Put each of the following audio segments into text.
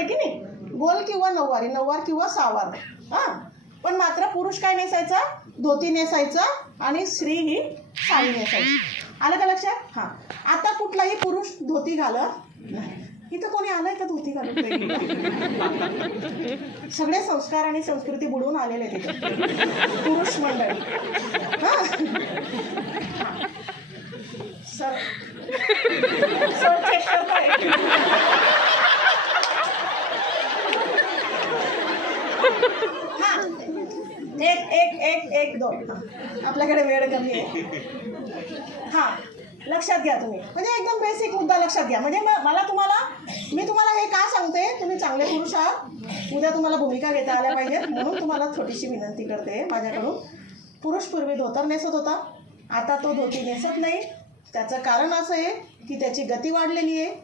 आहे की नाही? गोल किंवा नऊवारी नऊवार किंवा सहावार. हां? पण मात्र पुरुष काय नेसायचा? धोती नेसायचा आणि स्त्री ही साडी नेसायची. आलं का लक्षात? हां. आता कुठलाही पुरुष धोती घालत नाही. इथं कोणी आलंय का धोती घालून सगळे संस्कार आणि संस्कृती बुडवून आलेले तिथे पुरुष मंडळ. हां? सर. सर चेक करताय हा. एक एक एक एक दोन. आपल्याकडे वेळ कमी आहे. हा लक्षात घ्या तुम्ही. म्हणजे एकदम बेसिक मुद्दा लक्षात घ्या. म्हणजे मला तुम्हाला मी तुम्हाला हे का सांगते? तुम्ही चांगले पुरुष आहात. उद्या तुम्हाला भूमिका घेता आल्या पाहिजेत म्हणून तुम्हाला थोडीशी विनंती करते माझ्याकडून. पुरुष पूर्वी धोतर नेसत होता. आता तो धोती नेसत नाही. त्याचं कारण असं आहे की त्याची गती वाढलेली आहे.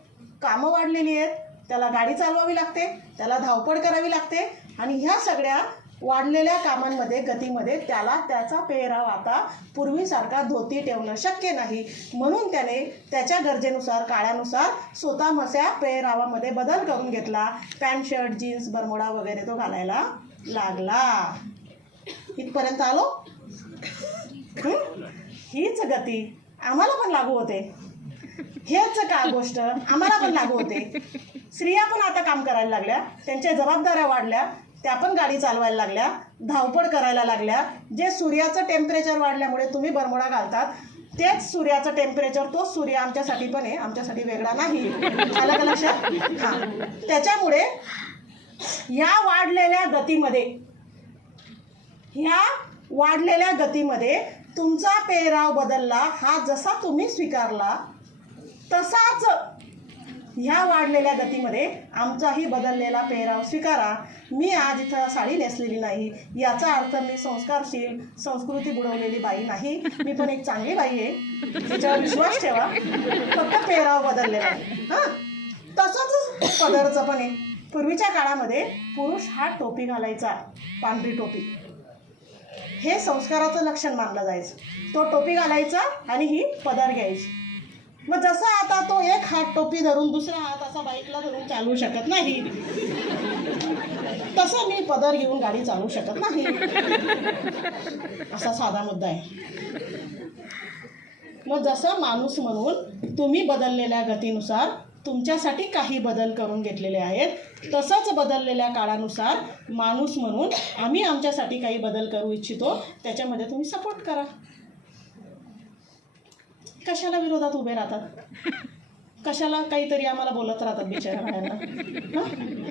कामं वाढलेली आहेत. त्याला गाडी चालवावी लागते. त्याला धावपळ करावी लागते. आणि ह्या सगळ्या वाढलेल्या कामांमध्ये गतीमध्ये त्याला त्याचा पेहराव आता पूर्वीसारखा धोती ठेवणं शक्य नाही. म्हणून त्याने त्याच्या गरजेनुसार काळानुसार स्वतः मस्या पेहरावामध्ये बदल करून घेतला. पॅन्ट शर्ट जीन्स बरमोडा वगैरे तो घालायला लागला. इथपर्यंत आलो? हीच गती. आम्हाला पण लागू होते. हेच का गोष्ट? आम्हाला पण लागू होते. स्त्रिया पण आता काम करायला लागल्या. त्यांच्या जबाबदाऱ्या वाढल्या. त्या पण गाडी चालवायला लागल्या धावपळ करायला लागल्या. जे सूर्याचं टेम्परेचर वाढल्यामुळे तुम्ही बरमोडा घालतात तेच सूर्याचं टेम्परेचर तोच सूर्य आमच्यासाठी पण आहे आमच्यासाठी वेगळा नाही. आलं का लक्षात? हां. त्याच्यामुळे ह्या वाढलेल्या गतीमध्ये ह्या वाढलेल्या गतीमध्ये तुमचा पेहराव बदलला हा जसा तुम्ही स्वीकारला तसाच ह्या वाढलेल्या गतीमध्ये आमचाही बदललेला पेहराव स्वीकारा. मी आज इथं साडी नेसलेली नाही. याचा अर्थ मी संस्कारशील संस्कृती बुडवलेली बाई नाही. मी पण एक चांगली बाई आहे. तिच्यावर विश्वास ठेवा. फक्त पेहराव बदललेला आहे हां? तसंच पदरचं पण आहे. पूर्वीच्या काळामध्ये पुरुष हा टोपी घालायचा पांढरी टोपी. हे संस्काराचं लक्षण मानलं जायचं. तो टोपी घालायचा आणि ही पदर घ्यायची. मग जसा आता तो एक हात टोपी धरून दुसरा हात असा बाईकला धरून चालवू शकत नाही. तसं मी पदर घेऊन गाडी चालवू शकत नाही. असा साधा मुद्दा आहे. मग जसं माणूस म्हणून तुम्ही बदललेल्या गतीनुसार तुमच्यासाठी काही बदल करून घेतलेले आहेत तसंच बदललेल्या काळानुसार माणूस म्हणून आम्ही आमच्यासाठी काही बदल करू इच्छितो त्याच्यामध्ये तुम्ही सपोर्ट करा. कशाला विरोधात उभे राहतात? कशाला काहीतरी आम्हाला बोलत राहतात बिचारा बायांना?